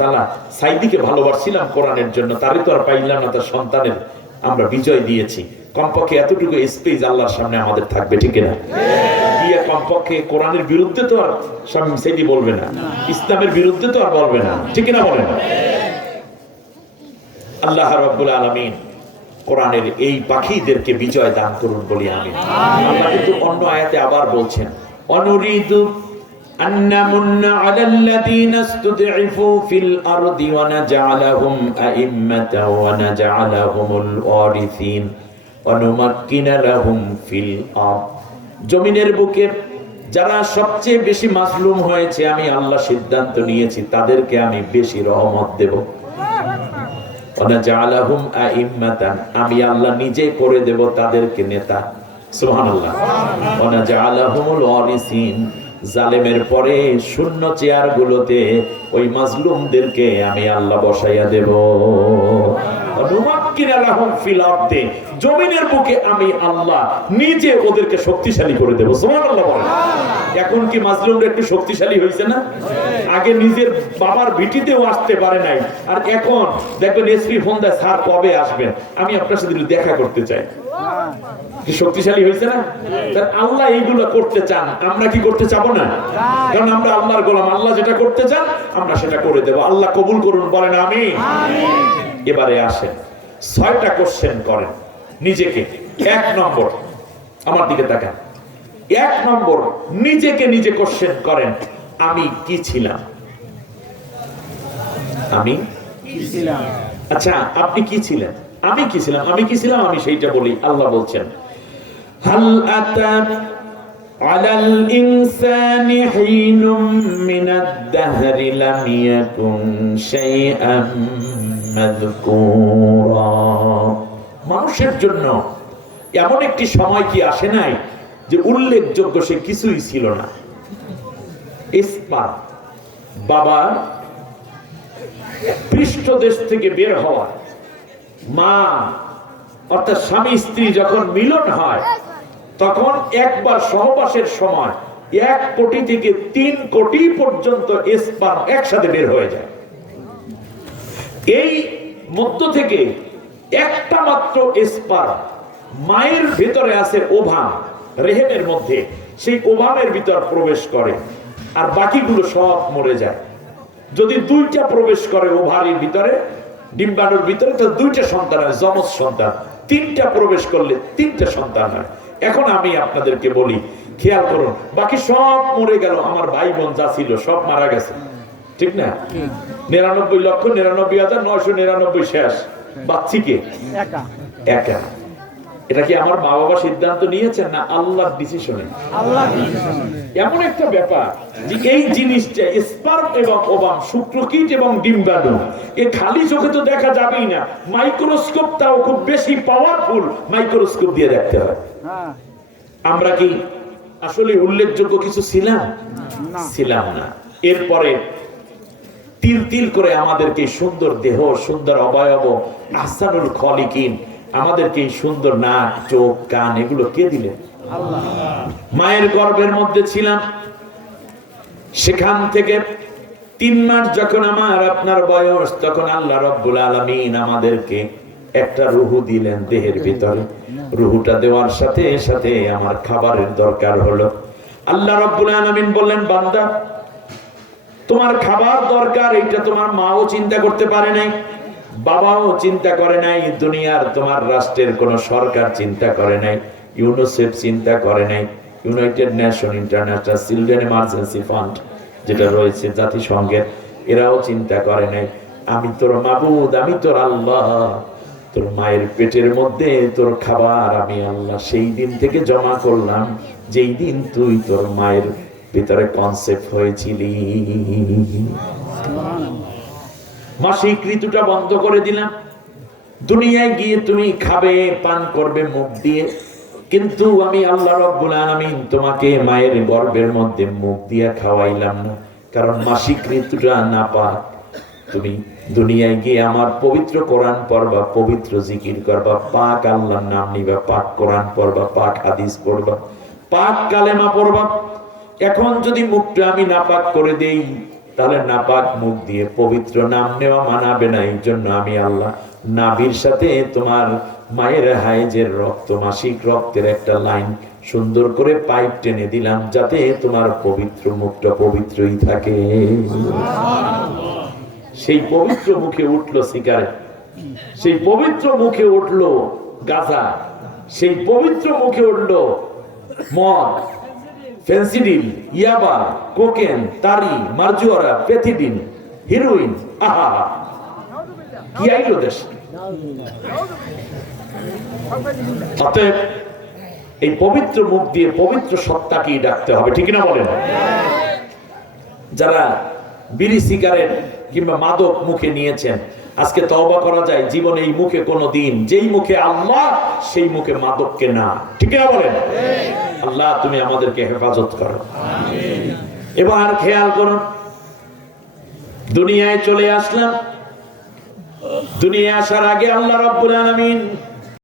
তাআলা সাইদিকে ভালোবাসছিলাম কোরআনের জন্য, তারই তো আর পাইলাম না, তার সন্তানের আমরা বিজয় দিয়েছি। কমপক্ষে এতটুকু স্পেস আল্লাহর সামনে আমাদের থাকবে, ঠিক না? গিয়ে কমপক্ষে কোরআনের বিরুদ্ধে তো আর শামীম সাইদি বলবে না, ইসলামের বিরুদ্ধে তো আর বলবে না, ঠিক না বলেন? আল্লাহ রাব্বুল আলামিন কোরআনের এই পাখিদেরকে বিজয় দান করুন বলি আমিন। আল্লাহ কিন্তু অন্য আয়াতে আবার বলছেন, অনুরিদু আন্নামুন্না আলাল্লাযীনা ইসতুদঈফু ফিল আরদি ওয়া নাজআলাহুম আইম্মাতান ওয়া নাজআলাহুমুল ওয়ারিসিন ওয়া নুমাক্কিনা লাহুম ফিল আরদ। জমিনের বুকে যারা সবচেয়ে বেশি মাজলুম হয়েছে, আমি আল্লাহ সিদ্ধান্ত নিয়েছি তাদেরকে আমি বেশি রহমত দেব। আমি আল্লাহ নিজে করে দেব তাদেরকে নেতা। সুবহানাল্লাহ। জালেমের পরে শূন্য চেয়ার গুলোতে ওই মাজলুমদেরকে আমি আল্লাহ বসাইয়া দেব। জমিনের বুকে আমি আল্লাহ নিজে ওদেরকে শক্তিশালী করে দেব। সুবহানাল্লাহ বলেন। এখন কি মাজলুমরা একটু শক্তিশালী হয়েছে না? আগে নিজের বাবার ভিটিতেও আসতে পারে নাই, আর এখন দেখবেন এসপি ফোন দেয়, স্যার কবে আসবেন, আমি আপনার সাথে দেখা করতে চাই। কি শক্তিশালী হয়েছে না? আল্লাহ এইগুলো করতে চান, আমরা কি করতে চাবো না? কারণ আমরা আল্লাহর গোলাম, আল্লাহ যেটা করতে চান আমরা সেটা করে দেব। আল্লাহ কবুল করুন, বলেন আমিন। এবারে আসেন, 6টা কোশ্চেন করেন নিজেকে। 1 নম্বর, আমার দিকে তাকান। 1 নম্বর, নিজেকে নিজে কোশ্চেন করেন, আমি কি ছিলাম? আমি কি ছিলাম? আচ্ছা, আপনি কি ছিলেন? আমি কি ছিলাম? আমি কি ছিলাম? আমি সেইটা বলি। আল্লাহ বলছেন, হাল আতা আলাল ইনসানি হিনুম মিনাদ দাহরি লাম ইয়াকুন শাইআম মাযকুরা। মানুষের জন্য এমন একটি সময় কি আসে নাই যে উল্লেখযোগ্য সে কিছুই ছিল না? ইসমাত, বাবা পৃষ্ঠদেশ থেকে বের হওয়া, মা অর্থাৎ স্বামী স্ত্রী যখন মিলন হয় তখন একবার সহবাসের সময় 1 কোটি থেকে 3 কোটি পর্যন্ত স্পার্ম একসাথে বের হয়ে যায়। এই মধ্য থেকে একটা মাত্র স্পার্ম মায়ের ভিতরে আছে ওভাম, রেহেমের মধ্যে, সেই ওভামের ভিতর প্রবেশ করে, আর বাকিগুলো সব মরে যায়। যদি 2টা প্রবেশ করে ওভারির ভিতরে, ডিম্বাণুর ভিতরে, তো 2টা সন্তান হয়, যমজ সন্তান। 3টা প্রবেশ করলে 3টা সন্তান হয়। এখন আমি আপনাদেরকে বলি, খেয়াল করুন, বাকি সব মরে গেল, আমার ভাই বোন যা ছিল সব মারা গেছে, ঠিক না? 99,99,999 শেষ, বাচ্চি কে? একা। এটা কি আমার মা বাবা সিদ্ধান্ত নিয়েছেন না আল্লাহর ডিসিশনে? এমন একটা ব্যাপার যে এই জিনিসটা স্পার্ম এবং ওভাম, শুক্রকীট এবং ডিম্বাণু, এ খালি চোখে তো দেখা যাবেই না, মাইক্রোস্কোপ, তাও খুব বেশি পাওয়ারফুল মাইক্রোস্কোপ দিয়ে দেখতে হয়। আমরা কি আসলে উল্লেখযোগ্য কিছু ছিলাম? ছিলাম না। এরপরে তিল তিল করে আমাদেরকে সুন্দর দেহ, সুন্দর অবয়ব, আহসানুল খলিকিন, আমাদেরকে সুন্দর নাক, চোখ, কান, এগুলো কে দিলেন? আল্লাহ। মায়ের গর্ভের মধ্যে ছিলাম, সেখান থেকে 3 মাস যখন আমার আপনার বয়স, তখন আল্লাহ রাব্বুল আলামিন আমাদেরকে একটা রূহ দিলেন দেহের ভিতরে। রূহটা দেওয়ার সাথে সাথে আমার খাবারের দরকার হলো। আল্লাহ রাব্বুল আলামিন বললেন, বান্দা তোমার খাবার দরকার, এটা তোমার মাও চিন্তা করতে পারে নাই, বাবাও চিন্তা করে নাই, দুনিয়ার তোমার রাষ্ট্রের কোন সরকার চিন্তা করে নাই, ইউনিসেফ চিন্তা করে নাই, United nation international children emergency fund যেটা রয়েছে জাতিসংঘের, এরাও চিন্তা করে নাই। আমি তোর মাবুদ, আমি তোর আল্লাহ, তোর মায়ের পেটের মধ্যে তোর খাবার আমি আল্লাহ সেই দিন থেকে জমা করলাম যেই দিন তুই তোর মায়ের ভিতরে কনসেপ্ট হয়েছিলি। মাসিক ঋতুটা বন্ধ করে দিলাম, দুনিয়ায় গিয়ে তুমি খাবে, পান করবে মুখ দিয়ে, কিন্তু আমি আল্লাহ রাব্বুল আলামিন তোমাকে মায়ের গর্ভের মধ্যে মুখ দিয়ে খাওয়াইলাম না, কারণ মাসিক ঋতুটা নাপাক। তুমি দুনিয়ায় গিয়ে আমার পবিত্র কোরআন পড়বা, পবিত্র জিকির করবা, পাক আল্লাহর নাম নিবা, পাক কোরআন পড়বা, পাক হাদিস পড়বা, পাক কালেমা পড়বা। এখন যদি মুখটা আমি নাপাক করে দেই, তাহলে নাপাক মুখ দিয়ে পবিত্র নাম নেওয়া মানাবে না। এই জন্য আমি আল্লাহ নাভির সাথে তোমার মায়ের হাইজের রক্ত, মাসিক রক্তের একটা লাইন সুন্দর করে পাইপ টেনে দিলাম, যাতে তোমার পবিত্র মুখটা পবিত্রই থাকে। সেই পবিত্র মুখে উঠলো সিগারেট, সেই পবিত্র মুখে উঠলো গাঁজা, সেই পবিত্র মুখে উঠলো মদ, ফেন্সিডিল, ইয়াবা, কোকেন, তারি, মার্জুয়ারা, পেথিডিন, হিরোইন। আহা, কি আইলো দেশ! অতএব এই পবিত্র মুখ দিয়ে পবিত্র সত্তাকেই ডাকতে হবে, ঠিক না বলেন? যারা বিড়ি, সিগারেট কিংবা মাদক মুখে নিয়েছেন, আজকে তওবা করা যায় জীবনে এই মুখে কোনোদিন, যেই মুখে আল্লাহ সেই মুখে মাদককে না, ঠিক না বলেন? আল্লাহ তুমি আমাদেরকে হেফাজত করো। এবার খেয়াল করুন, দুনিয়ায় চলে আসলাম। দুনিয়া আসার আগে আল্লাহ রাব্বুল আলামিন